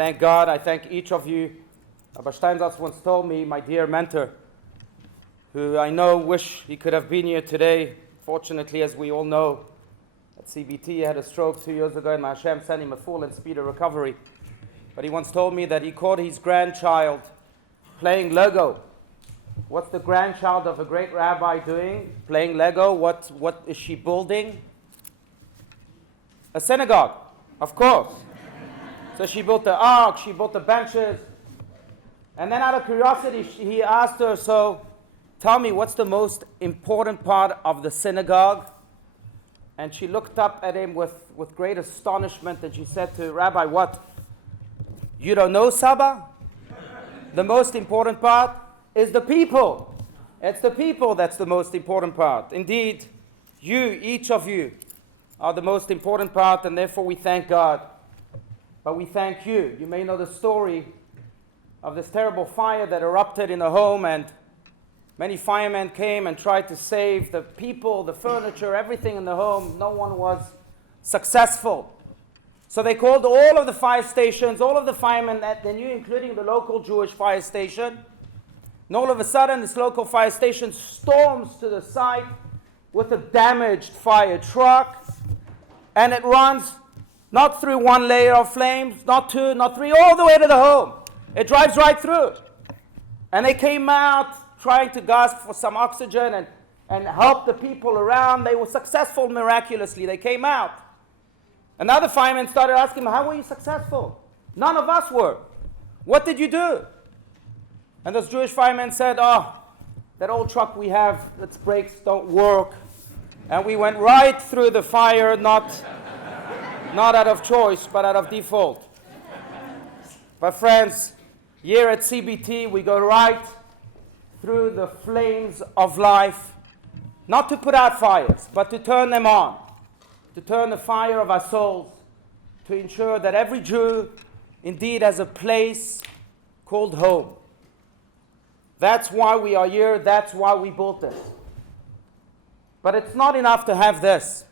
thank God. I thank each of you. Rabbi Steinsaltz once told me, my dear mentor, who I know wish he could have been here today. Fortunately, as we all know, at CBT he had a stroke 2 years ago, and Hashem sent him a full and speedy recovery. But he once told me that he caught his grandchild playing Lego. What's the grandchild of a great rabbi doing? Playing Lego. What is she building? A synagogue, of course. So she built the ark, she built the benches. And then out of curiosity, he asked her, so tell me, what's the most important part of the synagogue? And she looked up at him with great astonishment, and she said to Rabbi, what? You don't know, Saba? The most important part is the people. It's the people that's the most important part. Indeed, you, each of you, are the most important part, and therefore we thank God. But we thank you. You may know the story of this terrible fire that erupted in a home, and many firemen came and tried to save the people, the furniture, everything in the home. No one was successful. So they called all of the fire stations, all of the firemen that they knew, including the local Jewish fire station. And all of a sudden, this local fire station storms to the site with a damaged fire truck, and it runs not through one layer of flames, not two, not three, all the way to the home. It drives right through. And they came out trying to gasp for some oxygen and help the people around. They were successful miraculously. They came out. Another fireman started asking him, how were you successful? None of us were. What did you do? And those Jewish firemen said, oh, that old truck we have, its brakes don't work. And we went right through the fire, not out of choice, but out of default. But friends, here at CBT, we go right through the flames of life, not to put out fires, but to turn them on, to turn the fire of our souls, to ensure that every Jew indeed has a place called home. That's why we are here, that's why we built this. But it's not enough to have this.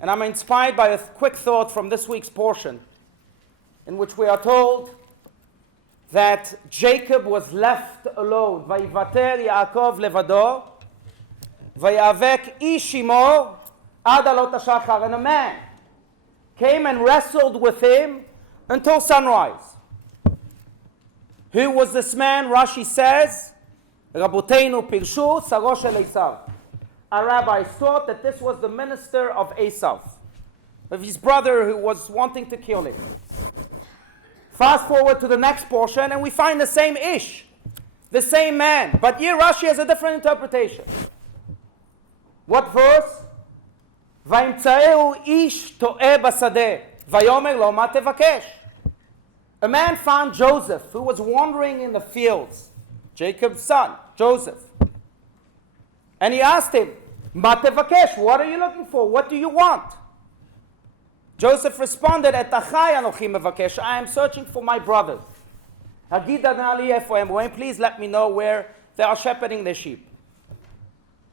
And I'm inspired by a quick thought from this week's portion, in which we are told that Jacob was left alone. Vayivater Yaakov levado, vayavek ish imo ad alot hashachar. And a man came and wrestled with him until sunrise. Who was this man? Rashi says, Raboteinu pirshu saro shel Esav. Our rabbis thought that this was the minister of Esav, of his brother who was wanting to kill him. Fast forward to the next portion, and we find the same ish, the same man. But here Rashi has a different interpretation. What verse? Vayimtzaeu ish to'eh basadeh, vayomer lo ma tevakesh. A man found Joseph, who was wandering in the fields, Jacob's son, Joseph. And he asked him, Ma tevakesh, what are you looking for? What do you want? Joseph responded, Et achai anochi mevakesh, I am searching for my brothers. Hagid adna li efo hem, please let me know where they are shepherding their sheep.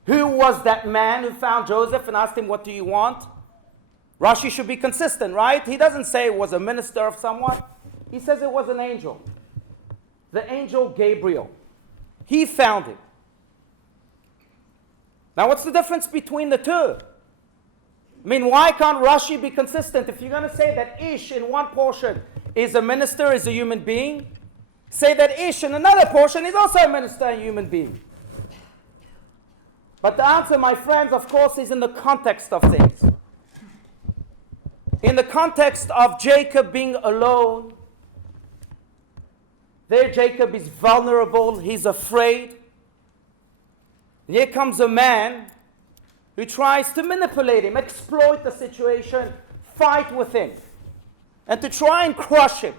Who was that man who found Joseph and asked him, what do you want? Rashi should be consistent, right? He doesn't say it was a minister of someone. He says it was an angel. The angel Gabriel. He found him. Now, what's the difference between the two? I mean, why can't Rashi be consistent? If you're going to say that Ish in one portion is a minister, is a human being, say that Ish in another portion is also a minister, a human being. But the answer, my friends, of course, is in the context of things. In the context of Jacob being alone, there Jacob is vulnerable, he's afraid. And here comes a man who tries to manipulate him, exploit the situation, fight with him, and to try and crush him.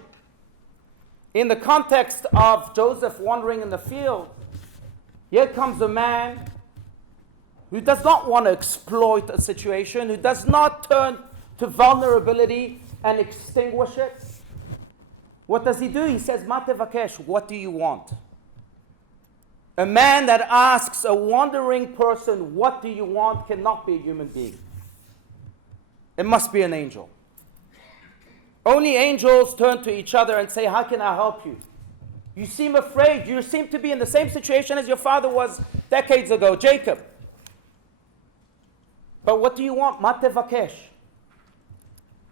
In the context of Joseph wandering in the field, here comes a man who does not want to exploit a situation, who does not turn to vulnerability and extinguish it. What does he do? He says, Ma tevakesh, what do you want? A man that asks a wandering person, what do you want, cannot be a human being. It must be an angel. Only angels turn to each other and say, how can I help you? You seem afraid. You seem to be in the same situation as your father was decades ago, Jacob. But what do you want? Ma Tevakesh.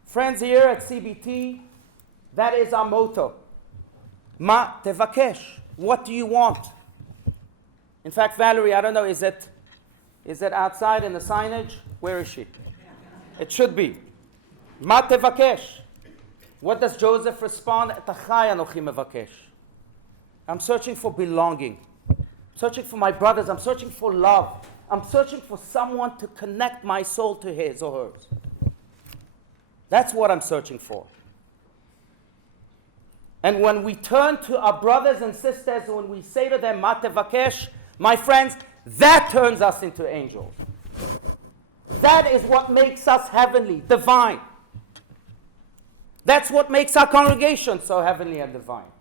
Friends, here at CBT, that is our motto. Ma Tevakesh. What do you want? In fact, Valerie, I don't know, is it outside in the signage? Where is she? It should be. Ma Tevakesh. What does Joseph respond? Tachai anochi mevakesh. I'm searching for belonging. I'm searching for my brothers. I'm searching for love. I'm searching for someone to connect my soul to his or hers. That's what I'm searching for. And when we turn to our brothers and sisters, when we say to them, Ma Tevakesh, my friends, that turns us into angels. That is what makes us heavenly, divine. That's what makes our congregation so heavenly and divine.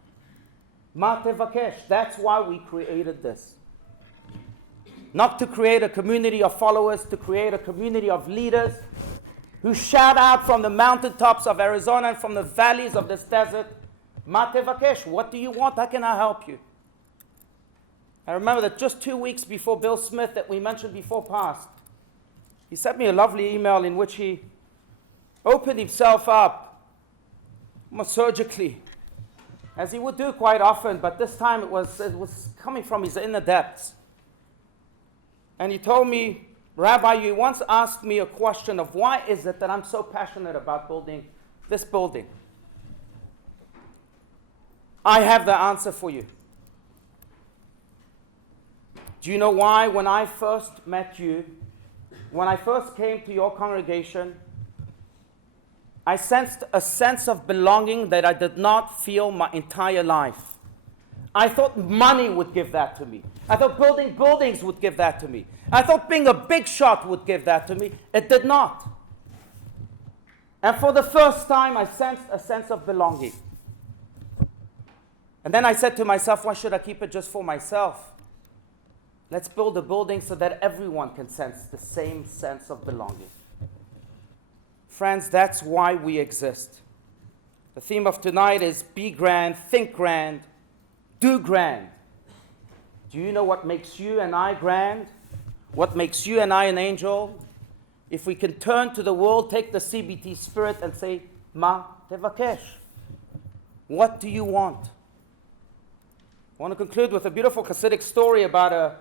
Ma Tevakesh, that's why we created this. Not to create a community of followers, to create a community of leaders who shout out from the mountaintops of Arizona and from the valleys of this desert, Ma Tevakesh, what do you want? How can I help you? I remember that just 2 weeks before Bill Smith, that we mentioned before, passed, he sent me a lovely email in which he opened himself up, almost surgically, as he would do quite often, but this time it was coming from his inner depths. And he told me, Rabbi, you once asked me a question of why is it that I'm so passionate about building this building? I have the answer for you. Do you know why? When I first met you, when I first came to your congregation, I sensed a sense of belonging that I did not feel my entire life. I thought money would give that to me. I thought building buildings would give that to me. I thought being a big shot would give that to me. It did not. And for the first time, I sensed a sense of belonging. And then I said to myself, why should I keep it just for myself? Let's build a building so that everyone can sense the same sense of belonging. Friends, that's why we exist. The theme of tonight is be grand, think grand, do grand. Do you know what makes you and I grand? What makes you and I an angel? If we can turn to the world, take the CBT spirit and say, Ma Tevakesh. What do you want? I want to conclude with a beautiful Hasidic story about a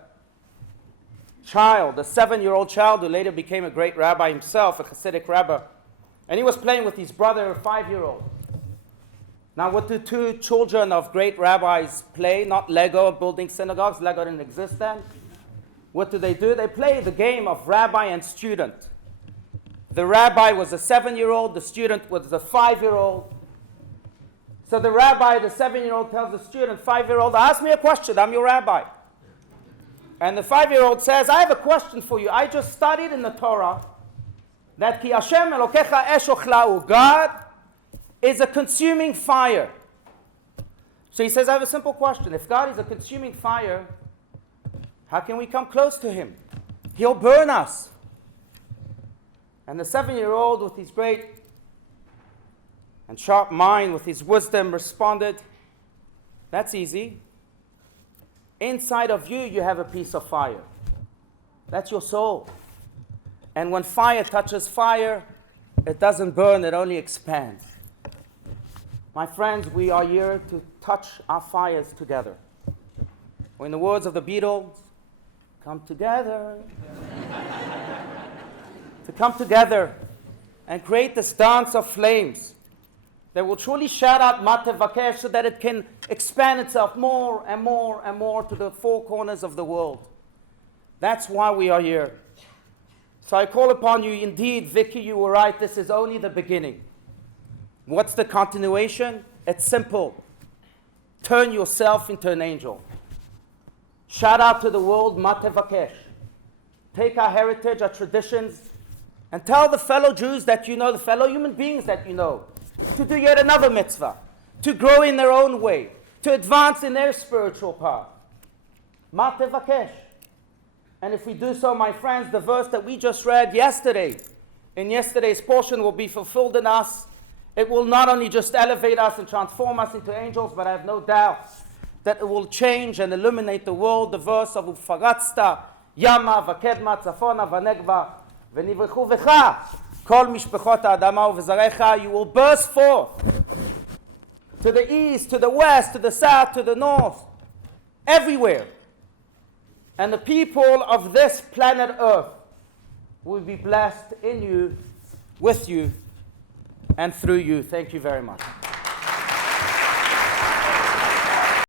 child, a 7-year-old child who later became a great rabbi himself, a Hasidic rabbi. And he was playing with his brother, a 5-year-old. Now, what do two children of great rabbis play? Not Lego, building synagogues. Lego didn't exist then. What do? They play the game of rabbi and student. The rabbi was a 7-year-old. The student was a 5-year-old. So the rabbi, the 7-year-old, tells the student, 5-year-old, ask me a question. I'm your rabbi. And the 5-year-old says, I have a question for you. I just studied in the Torah that Ki Hashem Elokecha Esh Ochlau, God is a consuming fire. So he says, I have a simple question. If God is a consuming fire, how can we come close to him? He'll burn us. And the 7-year-old, with his great and sharp mind, with his wisdom, responded, that's easy. Inside of you, you have a piece of fire. That's your soul. And when fire touches fire, it doesn't burn, it only expands. My friends, we are here to touch our fires together. Or in the words of the Beatles, come together. To come together and create this dance of flames that will truly shout out Ma Tevakesh so that it can expand itself more and more and more to the four corners of the world. That's why we are here. So I call upon you, indeed, Vicky, you were right, this is only the beginning. What's the continuation? It's simple. Turn yourself into an angel. Shout out to the world, Ma Tevakesh. Take our heritage, our traditions, and tell the fellow Jews that you know, the fellow human beings that you know, to do yet another mitzvah, to grow in their own way, to advance in their spiritual path. Ma Tevakesh. And if we do so, my friends, the verse that we just read yesterday, in yesterday's portion, will be fulfilled in us It will not only just elevate us and transform us into angels, but I have no doubt that it will change and illuminate the world. The verse of Ufaratzta, Yama, Vakedma, Tzafona, Vanegva, Venivrechu Vecha, Kol Mishpechot Adama Uvezarecha, you will burst forth to the east, to the west, to the south, to the north, everywhere. And the people of this planet Earth will be blessed in you, with you, and through you. Thank you very much.